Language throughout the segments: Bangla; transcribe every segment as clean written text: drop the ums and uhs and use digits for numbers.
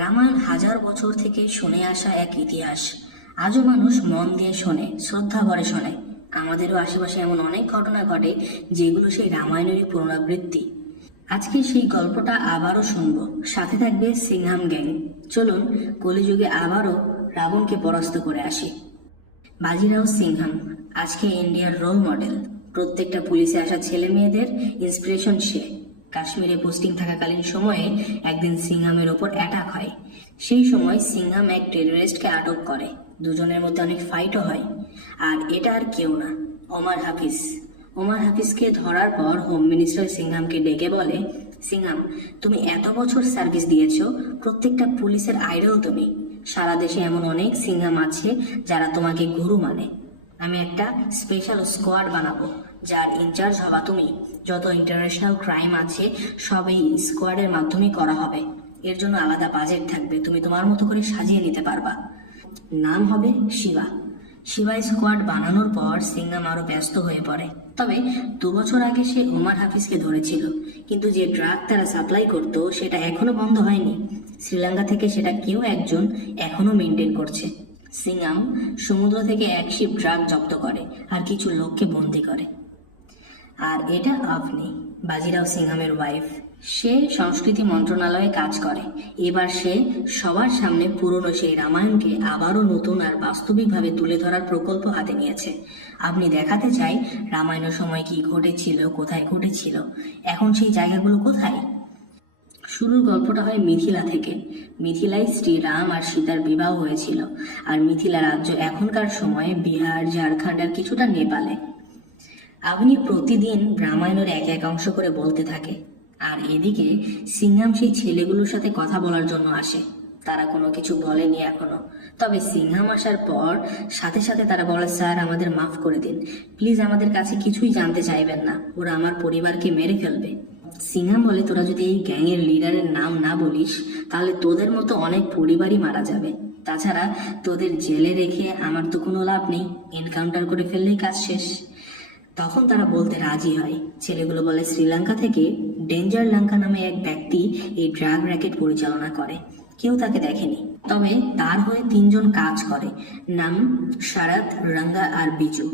রামায়ণ হাজার বছর থেকে শুনে আসা এক ইতিহাস। আজও মানুষ মন দিয়ে শোনে, শ্রদ্ধা ভরে শোনে। আমাদেরও আশেপাশে এমন অনেক ঘটনা ঘটে যেগুলো সেই রামায়ণেরই পুনরাবৃত্তি। আজকে সেই গল্পটা আবারও শুনবো, সাথে থাকবে সিংহাম গ্যাং। চলুন কলিযুগে আবারও রাবণকে পরাস্ত করে আসি। বাজিরাও সিংহাম আজকে ইন্ডিয়ার রোল মডেল। প্রত্যেকটা পুলিশে আসা ছেলে মেয়েদের ইন্সপিরেশন সে। কাশ্মীরে পোস্টিং থাকাকালীন সময়ে একদিন সিংহামের ওপর অ্যাটাক হয়। সেই সময় সিংহাম এক টেররিস্টকে আটক করে। দুজনের মধ্যে অনেক ফাইটও হয়। আর এটা আর কেউ না, ওমর হাফিজ। ওমর হাফিজকে ধরার পর হোম মিনিস্টার সিংহামকে ডেকে বলে, সিংহাম, তুমি এত বছর সার্ভিস দিয়েছো, প্রত্যেকটা পুলিশের আইডল তুমি। সারা দেশে এমন অনেক সিংহাম আছে যারা তোমাকে গুরু মানে। আমি একটা স্পেশাল স্কোয়াড বানাবো, যার ইনচার্জ হবা তুমি। যত ইন্টারন্যাশনাল ক্রাইম আছে সব এই স্কোয়াডের মাধ্যমেই করা হবে। এর জন্য আলাদা বাজেট থাকবে, তুমি তোমার মতো করে সাজিয়ে নিতে পারবা। নাম হবে শিবা। শিবা স্কোয়াড বানানোর পর সিংহাম আরো ব্যস্ত হয়ে পড়ে। তবে 2 বছর আগে সে ওমর হাফিজকে ধরেছিল, কিন্তু যে ড্রাগ তারা সাপ্লাই করতো সেটা এখনো বন্ধ হয়নি। শ্রীলঙ্কা থেকে সেটা কেউ একজন এখনো মেনটেন করছে। সিংহাম সমুদ্র থেকে এক শিপ ড্রাগ জব্দ করে আর কিছু লোককে বন্দি করে। আর এটা আপনি, বাজিরাও সিংহামের ওয়াইফ। সে সংস্কৃতি মন্ত্রণালয়ে কাজ করে। এবার সে সবার সামনে পুরনো সেই রামায়ণকে আবারও নতুন আর বাস্তবিকভাবে তুলে ধরার প্রকল্প হাতে নিয়েছে। আপনি দেখাতে চাই রামায়ণের সময় কি ঘটেছিল, কোথায় ঘটেছিল, এখন সেই জায়গাগুলো কোথায়। শুরুর গল্পটা হয় মিথিলা থেকে। মিথিলায় শ্রীরাম আর সীতার বিবাহ হয়েছিল। আর মিথিলা রাজ্য এখনকার সময়ে বিহার, ঝাড়খণ্ড আর কিছুটা নেপালে। আপনি প্রতিদিন রামায়ণের এক এক অংশ করে বলতে থাকে। আর এদিকে সিংহাম সেই ছেলেগুলোর সাথে কথা বলার জন্য আসে। তারা কোনো কিছু বলেনি এখনো। তবে সিংহাম আসার পর সাথে সাথে তারা বলে, স্যার আমাদের মাফ করে দিন, প্লিজ আমাদের কাছে কিছুই জানতে চাইবেন না, ওরা আমার পরিবারকে মেরে ফেলবে। সিংহাম বলে, তোরা যদি এই গ্যাংয়ের লিডারের নাম না বলিস তাহলে তোদের মতো অনেক পরিবারই মারা যাবে। তাছাড়া তোদের জেলে রেখে আমার তো কোনো লাভ নেই, এনকাউন্টার করে ফেললেই কাজ শেষ। তখন তারা বলতে রাজি হয়। ছেলেগুলো বলে, শ্রীলঙ্কা থেকে ডেঞ্জার লঙ্কা নামে এক ব্যক্তি এই ড্রাগ র্যাকেট পরিচালনা করে। কেউ তাকে দেখেনি, তবে তার হয়ে 3জন কাজ করে, নাম শরৎ, রঙ্গা আর বিজু।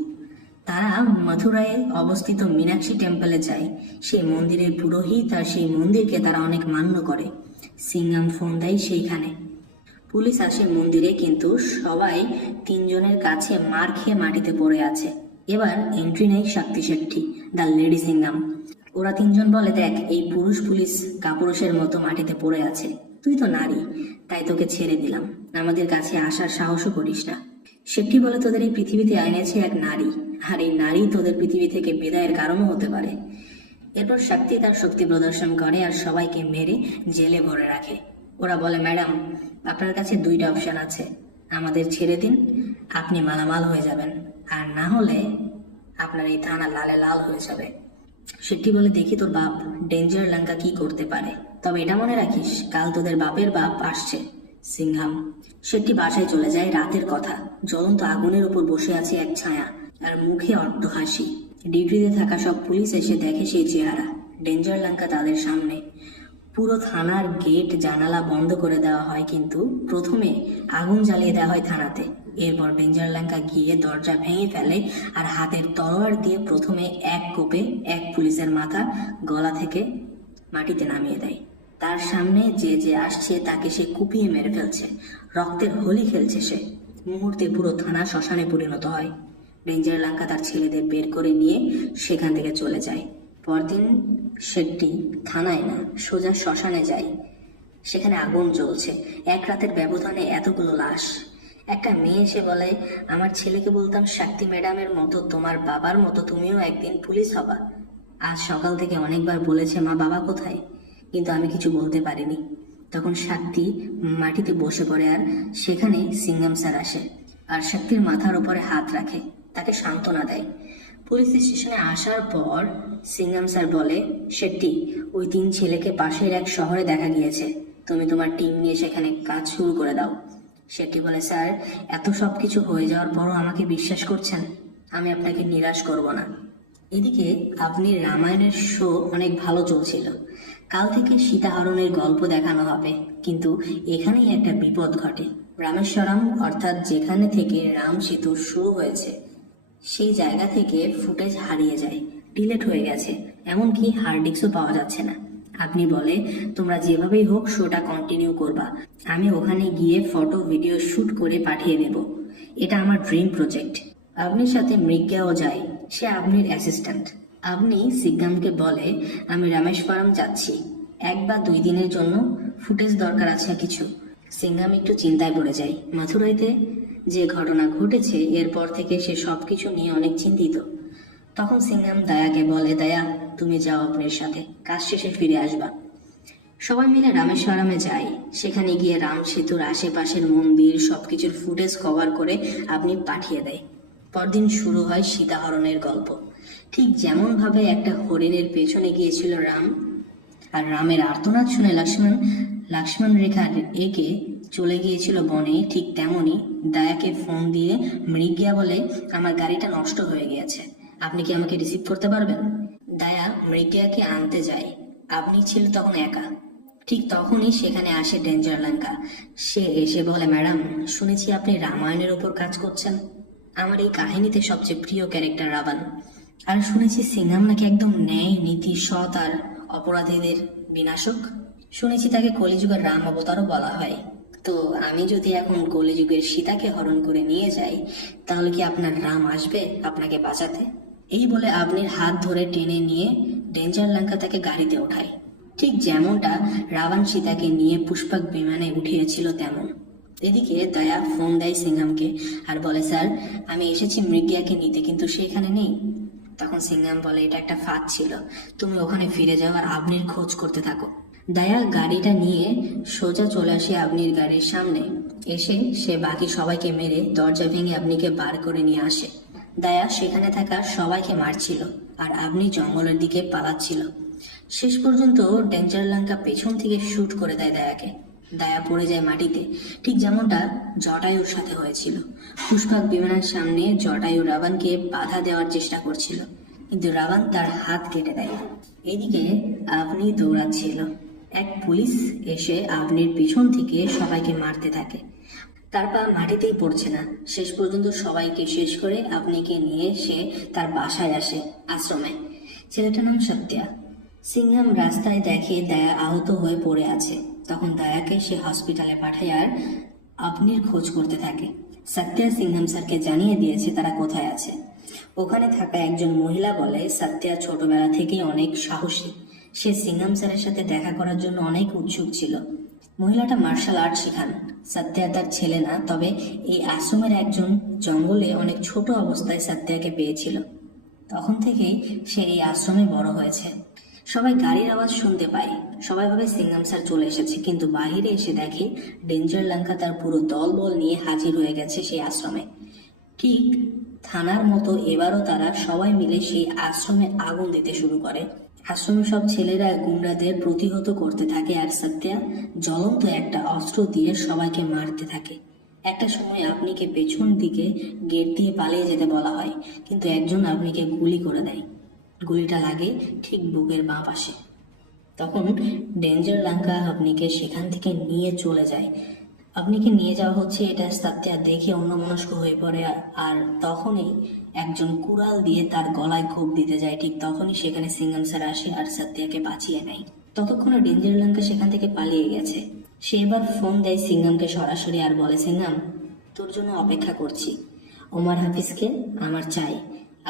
তারা মথুরায় অবস্থিত মীনাক্ষী টেম্পলে যায়। সেই মন্দিরের পুরোহিত আর সেই মন্দিরকে তারা অনেক মান্য করে। সিংহাম ফোন দেয় সেইখানে। পুলিশ আসে মন্দিরে, কিন্তু সবাই 3জনের কাছে মার খেয়ে মাটিতে পড়ে আছে। এবার এন্ট্রি নেয় শক্তি শেট্টি, দ্য লেডি সিংহাম। ওরা 3জন বলে, দেখ এই পুরুষ পুলিশ কাপুরুষের মতো মাটিতে পড়ে আছে, তুই তো নারী, তাই তোকে ছেড়ে দিলাম, আমাদের কাছে আসার সাহসও করিস না। শেট্টি বলে, তোদের এই পৃথিবীতে এনেছে এক নারী, আর এই নারী তোদের পৃথিবী থেকে বিদায়ের কারণও হতে পারে। এরপর শক্তি তার শক্তি প্রদর্শন করে আর সবাইকে মেরে জেলে ভরে রাখে। ওরা বলে, ম্যাডাম আপনার কাছে 2টা অপশন আছে, আমাদের ছেড়ে দিন, আপনি মালামাল হয়ে যাবেন, আর না হলে আপনার এই থানা লালে লাল হয়ে যাবে। শেট্টি বলে, দেখি তোর বাপ ডেঞ্জার লঙ্কা কি করতে পারে, তবে এটা মনে রাখিস কাল তোদের বাপের বাপ আসছে। সিংহাম। শেট্টি বাসায় চলে যায়। রাতের কথা, জ্বলন্ত আগুনের উপর বসে আছে এক ছায়া, আর মুখে অট্ট হাসি। ডিউটিতে থাকা সব পুলিশ এসে দেখে সেই চেহারা, ডেঞ্জার লঙ্কা তাদের সামনে। পুরো থানার গেট জানালা বন্ধ করে দেওয়া হয়, কিন্তু প্রথমে আগুন জ্বালিয়ে দেওয়া হয় থানাতে। এরপর ডেঞ্জার লঙ্কা গিয়ে দরজা ভেঙে ফেলে আর হাতের তলোয়ার দিয়ে প্রথমে এক কোপে এক পুলিশের মাথা গলা থেকে মাটিতে নামিয়ে দেয়। তার সামনে যে যে আসছে তাকে সে কুপিয়ে মেরে ফেলছে, রক্তের হোলি খেলছে সে। মুহূর্তে পুরো থানা শ্মশানে পরিণত হয়। ডেঞ্জার লঙ্কা তার ছেলেদের বের করে নিয়ে সেখান থেকে চলে যায়। পরদিন শেট্টি থানায় না, সোজা শ্মশানে যায়। সেখানে আগুন জ্বলছে। এক রাতের ব্যবধানে এতগুলো লাশ। একটা মেয়ে এসে বলে, আমার ছেলেকে বলতাম শক্তি ম্যাডামের মতো তোমার বাবার মতো তুমিও একদিন পুলিশ হবা। আজ সকাল থেকে অনেকবার বলেছে মা বাবা কোথায়, কিন্তু আমি কিছু বলতে পারিনি। তখন শক্তি মাটিতে বসে পড়ে আর সেখানে সিংহাম স্যার আসে আর শক্তির মাথার উপরে হাত রাখে, তাকে সান্ত্বনা দেয়। পুলিশ স্টেশনে আসার পর সিংহাম স্যার বলে, শেট্টি ওই 3 ছেলেকে পাশের এক শহরে দেখা গিয়েছে, তুমি তোমার টিম নিয়ে সেখানে কাজ শুরু করে দাও। শেট্টি বলে, স্যার এত সব কিছু হয়ে যাওয়ার পরও আমাকে বিশ্বাস করছেন, আমি আপনাকে নিরাশ করব না। এদিকে আপনি রামায়ণের শো অনেক ভালো চলছিল। কাল থেকে সীতাহরণের গল্প দেখানো হবে, কিন্তু এখানেই একটা বিপদ ঘটে। রামেশ্বরম অর্থাৎ যেখানে থেকে রাম সেতু শুরু হয়েছে সেই জায়গা থেকে ফুটেজ হারিয়ে যায়, ডিলেট হয়ে গেছে, এমনকি হার্ড ডিস্কও পাওয়া যাচ্ছে না। আপনি বলে তোমরা যেভাবেই হোক শোটা কন্টিনিউ করবা, আমি ওখানে গিয়ে ফটো ভিডিও শুট করে পাঠিয়ে দেব। এটা আমার ড্রিম প্রজেক্ট। আপনির সাথে মৃজ্ঞাও যায়, সে আপনির অ্যাসিস্ট্যান্ট। আপনি সিগামকে বলে আমি রামেশ্বরম যাচ্ছি 1 বা 2 দিনের জন্য, ফুটেজ দরকার আছে কিছু। সিঙ্গাম একটু চিন্তায় পড়ে যায়। মাথুরাইতে যে ঘটনা ঘটেছে এরপর থেকে সে সবকিছু নিয়ে অনেক চিন্তিত। তখন সিঙ্গাম দায়াকে বলে, দায়া তুমি যাও আপনার সাথে, কাজ শেষে ফিরে আসবা। সবাই মিলে রামেশ্বরমে যায়। সেখানে গিয়ে রাম সেতুর আশেপাশের মন্দির সবকিছুর ফুটেজ কভার করে আপনি পাঠিয়ে দেয়। পরদিন শুরু হয় সীতাহরণের গল্প। ঠিক যেমন ভাবে একটা হরিণের পেছনে গিয়েছিল রাম, আর রামের আর্তনাদ শুনে লক্ষ্মণ রেখা এঁকে চলে গিয়েছিল বনে, ঠিক তেমনি দায়াকে ফোন দিয়ে মৃগিয়া বলে আমার গাড়িটা নষ্ট হয়ে গিয়েছে, আপনি কি আমাকে রিসিভ করতে পারবেন? দায়া মৃগিয়াকে আনতে যায়। আপনি ছিল তখন একা। ঠিক তখনই সেখানে আসে ডেঞ্জার লঙ্কা। সে এসে বলে, ম্যাডাম শুনেছি আপনি রামায়ণের ওপর কাজ করছেন। আমার এই কাহিনীতে সবচেয়ে প্রিয় ক্যারেক্টার রাবণ। আর শুনেছি সিংহাম নাকি একদম ন্যায় নীতি সৎ আর অপরাধীদের বিনাশক। শুনেছি তাকে কলিযুগের রাম অবতারও বলা হয়। তো আমি যদি এখন কলিযুগের সীতাকে হরণ করে নিয়ে যাই, তাহলে কি আপনার রাম আসবে আপনাকে বাঁচাতে? এই বলে আপনির হাত ধরে টেনে নিয়ে ডেঞ্জার লঙ্কা তাকে গাড়িতে ওঠায়। ঠিক যেমনটা রাবণ সীতাকে নিয়ে পুষ্পক বিমানে উঠিয়েছিল তেমন। এদিকে দয়া ফোন দেয় সিংহামকে আর বলে, স্যার আমি এসেছি মৃগিয়াকে নিতে, কিন্তু সে এখানে নেই। তখন সিংহাম বলে, এটা একটা ফাঁদ ছিল, তুমি ওখানে ফিরে যাও আর আপনির খোঁজ করতে থাকো। দয়া গাড়িটা নিয়ে সোজা চলে আসে আপনির গাড়ির সামনে। এসে সে বাকি সবাইকে মেরে দরজা ভেঙে আপনিকে বার করে নিয়ে আসে। দয়া সেখানে থাকা সবাইকে মারছিল আর আপনি জঙ্গলের দিকে পালাচ্ছিল। শেষ পর্যন্ত ডেঞ্জার লঙ্কা পেছন থেকে শুট করে দেয় দয়াকে। দয়া পড়ে যায় মাটিতে, ঠিক যেমনটা জটায়ুর সাথে হয়েছিল। পুষ্পক বিমানের সামনে জটায়ু রাবণকে বাধা দেওয়ার চেষ্টা করছিল, কিন্তু রাবণ তার হাত কেটে দেয়। এদিকে আপনি দৌড়াচ্ছিল। এক পুলিশ এসে আপনির পিছন থেকে সবাইকে মারতে থাকে। তার পা মাটিতেই পড়ছে না। শেষ পর্যন্ত সবাইকে শেষ করে আপনিকে নিয়ে সে তার বাসায় আসে, আশ্রমে। ছেলেটার নাম সত্যা। সিংহাম রাস্তায় দেখে দয়া আহত হয়ে পড়ে আছে। তখন দয়াকে সে হসপিটালে পাঠায় আর আপনির খোঁজ করতে থাকে। সত্যা সিংহাম স্যারকে জানিয়ে দিয়েছে তারা কোথায় আছে। ওখানে থাকা একজন মহিলা বলে, সত্যা ছোটবেলা থেকেই অনেক সাহসী, সে সিংহাম স্যারের সাথে দেখা করার জন্য অনেক উৎসুক ছিল। মহিলাটা মার্শাল আর্ট শেখান। সত্যা তার ছেলে না, তবে এই আশ্রমের একজন জঙ্গলে অনেক ছোট অবস্থায় সত্যাকে পেয়েছিল। তখন থেকেই সে এই আশ্রমে বড় হয়েছে। সবাই গাড়ির আওয়াজ শুনতে পায়। সবাই ভাবে সিংহাম স্যার চলে এসেছে, কিন্তু বাহিরে এসে দেখে ডেঞ্জার লঙ্কা তার পুরো দলবল নিয়ে হাজির হয়ে গেছে সেই আশ্রমে। ঠিক থানার মতো এবারও তারা সবাই মিলে সেই আশ্রমে আগুন দিতে শুরু করে। আশ্রমের সব ছেলেরা গুন্ডাদের প্রতিহত করতে থাকে আর সত্যা জ্বলন্ত একটা অস্ত্র দিয়ে সবাইকে মারতে থাকে। একটা সময় আপনিকে পেছন দিকে গেট দিয়ে পালিয়ে যেতে বলা হয়, কিন্তু একজন আপনিকে গুলি করে দেয়। গুলিটা লাগে ঠিক বুকের বাঁ পাশে। তখন ডেঞ্জার লঙ্কা আপনিকে সেখান থেকে নিয়ে চলে যায়। আপনিকে নিয়ে যাওয়া হচ্ছে এটা সত্যা দেখে অন্যমনস্ক হয়ে পড়ে, আর তখনই একজন কুড়াল দিয়ে তার গলায় কোপ দিতে যায়। ঠিক তখনই সেখানে সিংহাম স্যার আসে আর সত্যাকে বাঁচিয়ে নেয়। ততক্ষণে ডেঞ্জার লঙ্কা সেখান থেকে পালিয়ে গেছে। সে এবার ফোন দেয় সিংহামকে সরাসরি আর বলে, সিংহাম তোর জন্য অপেক্ষা করছি, ওমর হাফিজকে আমার চাই,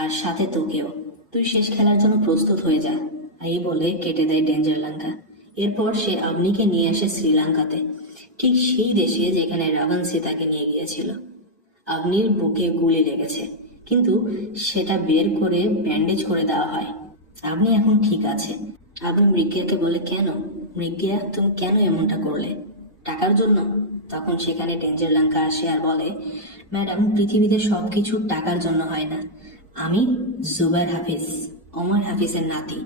আর সাথে তোকেও, তুই শেষ খেলার জন্য প্রস্তুত হয়ে যা। এই বলে কেটে দেয় ডেঞ্জার লঙ্কা। এরপর সে আপনিকে নিয়ে আসে শ্রীলঙ্কাতে, ঠিক সেই দেশে যেখানে রাবণ সীতাকে নিয়ে গিয়েছিল। আপনির বুকে গুলি লেগেছে, কিন্তু সেটা বের করে ব্যান্ডেজ করে দেওয়া হয়। আপনি এখন ঠিক আছে। আপনি মৃগিয়াকে বলে, কেন মৃগিয়া তুমি কেন এমনটা করলে? টাকার জন্য? তখন সেখানে ডেঞ্জার লঙ্কা আসে আর বলে, ম্যাডাম পৃথিবীতে সব কিছু টাকার জন্য হয় না। আমি জুবাইর হাফিজ, ওমর হাফিজের নাতি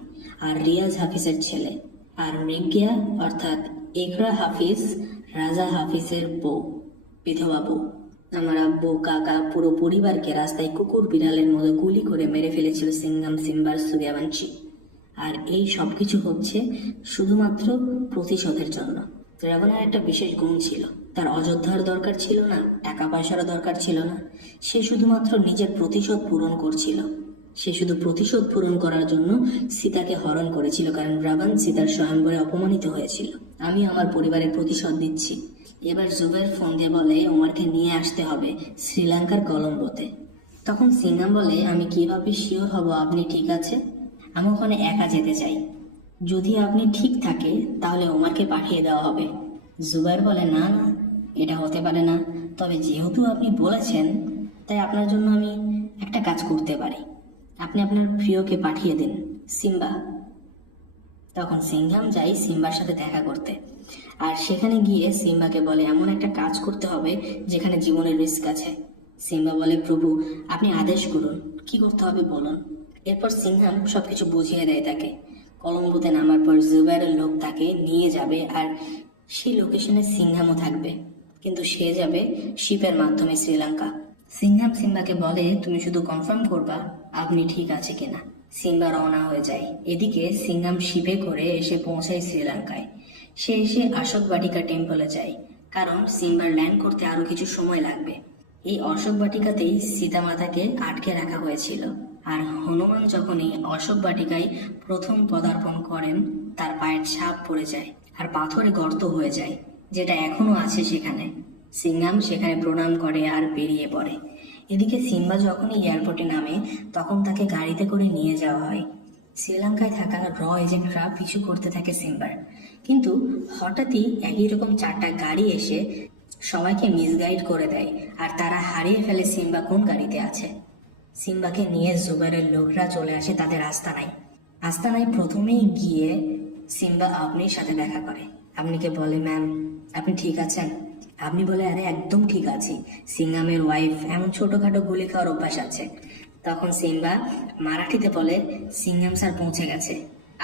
আর রিয়াজ হাফিজের ছেলে, আর মৃগিয়া অর্থাৎ ইকরা হাফিজ রাজা হাফিজের বউ, বিধবা বউ। আমার আব্বু কাকা পুরো পরিবারকে রাস্তায় কুকুর বিড়ালের মতো গুলি করে মেরে ফেলেছিল সিংহাম সিম্বার সুরিয়াবংশী। আর এই সব কিছু হচ্ছে শুধুমাত্র প্রতিশোধের জন্য। রাবণের একটা বিশেষ গুণ ছিল, তার অযোধ্যার দরকার ছিল না, টাকা পয়সারও দরকার ছিল না। সে শুধুমাত্র নিজের প্রতিশোধ পূরণ করছিল। সে শুধু প্রতিশোধ পূরণ করার জন্য সীতাকে হরণ করেছিল, কারণ রাবণ সীতার স্বয়ংবরে অপমানিত হয়েছিল। আমি আমার পরিবারের প্রতিশোধ দিচ্ছি। এবার জুবাইর ফোন দিয়ে বলে ওমারকে নিয়ে আসতে হবে শ্রীলঙ্কার কলম্বোতে। তখন সিংহাম বলে, আমি কিভাবে শিওর হব আপনি ঠিক আছে? আমি ওখানে একা যেতে চাই। যদি আপনি ঠিক থাকে তাহলে ওমারকে পাঠিয়ে দেওয়া হবে। জুবাইর বলে, না না, এটা হতে পারে না। তবে যেহেতু আপনি বলেছেন, তাই আপনার জন্য আমি একটা কাজ করতে পারি। আপনি আপনার প্রিয়কে পাঠিয়ে দিন, সিম্বা। তখন সিংহাম যায় সিম্বার সাথে দেখা করতে। আর সেখানে গিয়ে সিম্বাকে বলে এমন একটা কাজ করতে হবে যেখানে জীবনের রিস্ক আছে। সিম্বা বলে, প্রভু আপনি আদেশ করুন, কি করতে হবে বলুন। এরপর সিংহাম সবকিছু বুঝিয়ে দেয় তাকে। কলম্বোতে নামার পর জুবাইরের লোক তাকে নিয়ে যাবে, আর সেই লোকেশনে সিংহামও থাকবে, কিন্তু সে যাবে শিপের মাধ্যমে শ্রীলঙ্কা। সিংহাম সিম্বাকে বলে, তুমি শুধু কনফার্ম করবা আপনি ঠিক আছে কিনা। সিম্বা রওনা হয়ে যায়। এদিকে সিংহাম শিপে করে এসে পৌঁছায় শ্রীলঙ্কায়। সে এসে অশোক বাটিকা টেম্পলে যায়, কারণ সিম্বার ল্যান্ড করতে আরো কিছু সময় লাগবে। এই অশোক বাটিকাতেই সীতা মাতাকে আটকে রাখা হয়েছিল। আর হনুমান যখন এই অশোক বাটিকায় প্রথম পদার্পণ করেন, তার পায়ের ছাপ পড়ে যায় আর পাথরে গর্ত হয়ে যায়, যেটা এখনো আছে সেখানে। সিংহাম সেখানে প্রণাম করে আর বেরিয়ে পড়ে। এদিকে সিম্বা যখনই এয়ারপোর্টে নামে, তখন তাকে গাড়িতে করে নিয়ে যাওয়া হয়। শ্রীলঙ্কায় থাকা এজেন্টরা পিছু করতে থাকে সিম্বার, কিন্তু হঠাৎই একই রকম 4টা গাড়ি এসে সবাইকে মিসগাইড করে দেয়, আর তারা হারিয়ে ফেলে সিম্বা কোন গাড়িতে আছে। সিম্বাকে নিয়ে জুবাইরের লোকরা চলে আসে তাদের আস্তানায়। আস্তানায় প্রথমেই গিয়ে সিম্বা আপনির সাথে দেখা করে। আপনিকে বলে, ম্যাম আপনি ঠিক আছেন? আপনি বলে, আরে একদম ঠিক আছি। সিংহামের ওয়াইফ এমন ছোটখাটো গুলি খাওয়ার অভ্যাস আছে। তখন সিম্বা মারাঠিতে বলে, সিংহাম স্যার পৌঁছে গেছে,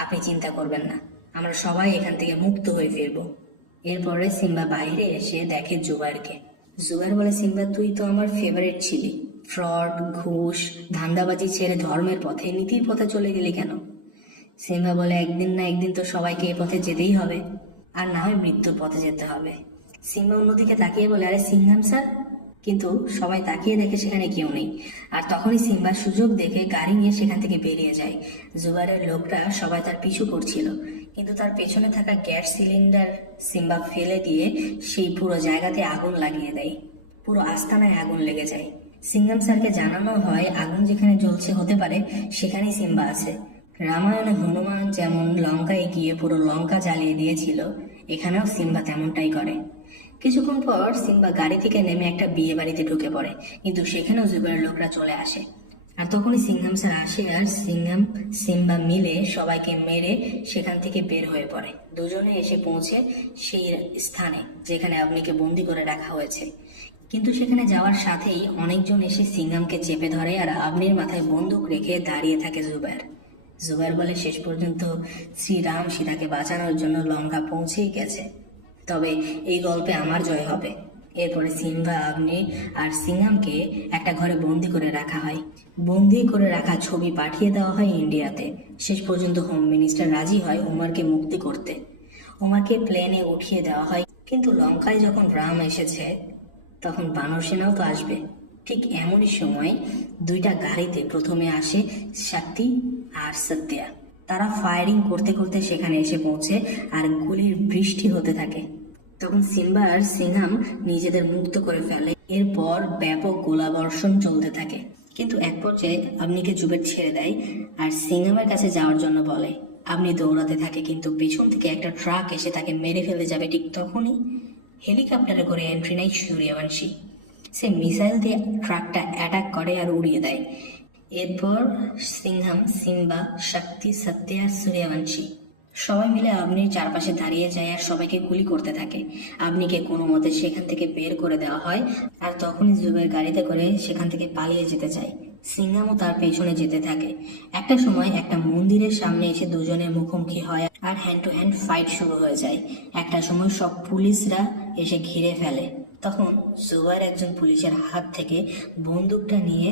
আপনি চিন্তা করবেন না, আমরা সবাই এখান থেকে মুক্ত হয়ে ফিরবো। এরপরে সিম্বা বাইরে এসে দেখে জুবাইরকে। জুবাইর বলে, সিম্বা তুই তো আমার ফেভারিট ছিলি, ফ্রড, ঘুষ, ধান্দাবাজি ছেড়ে ধর্মের পথে, নীতির পথে চলে গেলি কেন? সিম্বা বলে, একদিন না একদিন তো সবাইকে এই পথে যেতেই হবে, আর না হয় মৃত্যুর পথে যেতে হবে। সিম্বা অন্যদিকে তাকিয়ে বলে, আরে সিংহাম স্যার। কিন্তু সবাই তাকিয়ে দেখে সেখানে কেউ নেই। আর তখনই সিম্বা সুযোগ দেখে গাড়ি নিয়ে সেখান থেকে বেরিয়ে যায়। জুবাইরের লোকরা সবাই তার পিছু করছিল, কিন্তু তার পেছনে থাকা গ্যাস সিলিন্ডার সিম্বা ফেলে দিয়ে সেই পুরো জায়গাতে আগুন লাগিয়ে দেয়। পুরো আস্তানায় আগুন লেগে যায়। সিংহাম স্যারকে জানানো হয় আগুন যেখানে জ্বলছে হতে পারে সেখানেই সিম্বা আছে। রামায়ণে হনুমান যেমন লঙ্কায় গিয়ে পুরো লঙ্কা জ্বালিয়ে দিয়েছিল, এখানেও সিম্বা তেমনটাই করে। কিছুক্ষণ পর সিম্বা গাড়ি থেকে নেমে একটা বিয়ে বাড়িতে ঢুকে পড়ে, কিন্তু সেখানেও জুবাইরের লোকরা চলে আসে। আর তখনই সিংহাম স্যার আসে, আর সিংহাম সিম্বা মিলে সবাইকে মেরে সেখান থেকে বের হয়ে পড়ে। দুজনে এসে পৌঁছে সেই স্থানে যেখানে আপনিকে বন্দি করে রাখা হয়েছে। কিন্তু সেখানে যাওয়ার সাথেই অনেকজন এসে সিংহামকে চেপে ধরে, আর আপনির মাথায় বন্দুক রেখে দাঁড়িয়ে থাকে জুবাইর। জুবাইর বলে, শেষ পর্যন্ত শ্রীরাম সীতাকে বাঁচানোর জন্য লঙ্কা পৌঁছেই গেছে, তবে এই গল্পে আমার জয় হবে। এরপরে সিম্বা, আগ্নি আর সিংহামকে একটা ঘরে বন্দি করে রাখা হয়। বন্দি করে রাখা ছবি পাঠিয়ে দেওয়া হয় ইন্ডিয়াতে। শেষ পর্যন্ত হোম মিনিস্টার রাজি হয় ওমারকে মুক্তি করতে। ওমারকে প্লেনে উঠিয়ে দেওয়া হয়, কিন্তু লঙ্কায় যখন রাম এসেছে তখন বানর সেনাও তো আসবে। ঠিক এমনই সময় 2টা গাড়িতে প্রথমে আসে শক্তি আর সত্যা। তারা ফায়ারিং করতে করতে সেখানে এসে পৌঁছে, আর গুলির বৃষ্টি হতে থাকে। তখন সিম্বা আর সিংহাম নিজেদের মুক্ত করে ফেলে। এরপর ব্যাপক গোলাবর্ষণ চলতে থাকে, কিন্তু এক পর্যায়ে আপনিকে জুবাইর ছেড়ে দেয় আর সিংহামের কাছে যাওয়ার জন্য বলে। আপনি দৌড়াতে থাকে, কিন্তু পেছন থেকে একটা ট্রাক এসে তাকে মেরে ফেলে যাবে। ঠিক তখনই হেলিকপ্টারে করে এন্ট্রি নেয় সূর্যবংশী। সে মিসাইল দিয়ে ট্রাকটা অ্যাটাক করে আর উড়িয়ে দেয়। এরপর সিংহাম, সিম্বা, শক্তি, সত্য আর সূর্যবংশী সবাই মিলে আপনির চারপাশে দাঁড়িয়ে যায় আর সবাইকে গুলি করতে থাকে। আপনিকে কোনো মতে সেখান থেকে বের করে দেওয়া হয়, আর তখনই জুবাইর গাড়িতে করে সেখান থেকে পালিয়ে যেতে চায়। সিংহামও তার পেছনে যেতে থাকে। একটা সময় একটা মন্দিরের সামনে এসে দুজনের মুখোমুখি হয়, আর হ্যান্ড টু হ্যান্ড ফাইট শুরু হয়ে যায়। একটা সময় সব পুলিশরা এসে ঘিরে ফেলে। তখন জুবাইর একজন পুলিশের হাত থেকে বন্দুকটা নিয়ে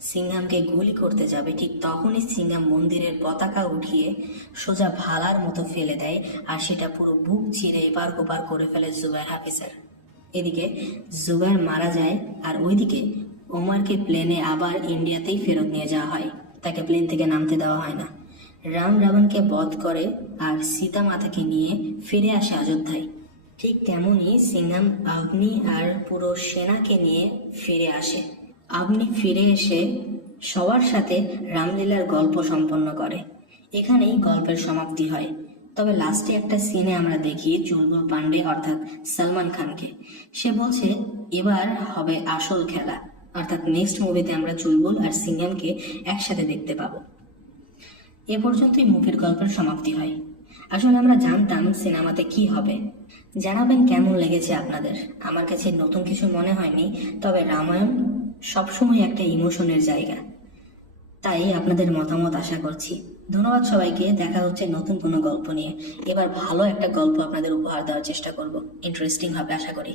সিংহামকে গুলি করতে যাবে, ঠিক তখনই সিংহাম মন্দিরের পতাকা উঠিয়ে সোজা ভালার মতো ফেলে দেয়, আর সেটা পুরো বুক চিরে এপার ওপার করে ফেলে জুবাইর হাফিজের। এদিকে জুবাইর মারা যায়, আর ওইদিকে ওমরকে প্লেনে আবার ইন্ডিয়াতেই ফেরত নিয়ে যাওয়া হয়, তাকে প্লেন থেকে নামতে দেওয়া হয় না। রাম রাবণকে বধ করে আর সীতা মাতাকে নিয়ে ফিরে আসে অযোধ্যায়। ঠিক তেমনই সিংহাম অগ্নি আর পুরো সেনাকে নিয়ে ফিরে আসে। অগ্নি ফিরে এসে সবার সাথে রামলীলার গল্প সম্পন্ন করে। এখানেই গল্পের সমাপ্তি হয়। তবে লাস্টে একটা সিনে আমরা দেখি চুলবুল পান্ডে অর্থাৎ সালমান খানকে। সে বলছে এবার হবে আসল খেলা, অর্থাৎ নেক্সট মুভিতে আমরা চুলবুল আর সিংহামকে একসাথে দেখতে পাবো। এ পর্যন্তই মুভির গল্পের সমাপ্তি হয়। আসলে আমরা জানতাম সিনেমাতে কি হবে। জানাবেন কেমন লেগেছে আপনাদের। আমার কাছে নতুন কিছু মনে হয়নি, তবে রামায়ণ সবসময় একটা ইমোশনের জায়গা, তাই আপনাদের মতামত আশা করছি। ধন্যবাদ সবাইকে। দেখা হচ্ছে নতুন কোনো গল্প নিয়ে। এবার ভালো একটা গল্প আপনাদের উপহার দেওয়ার চেষ্টা করব, ইন্টারেস্টিং হবে আশা করি।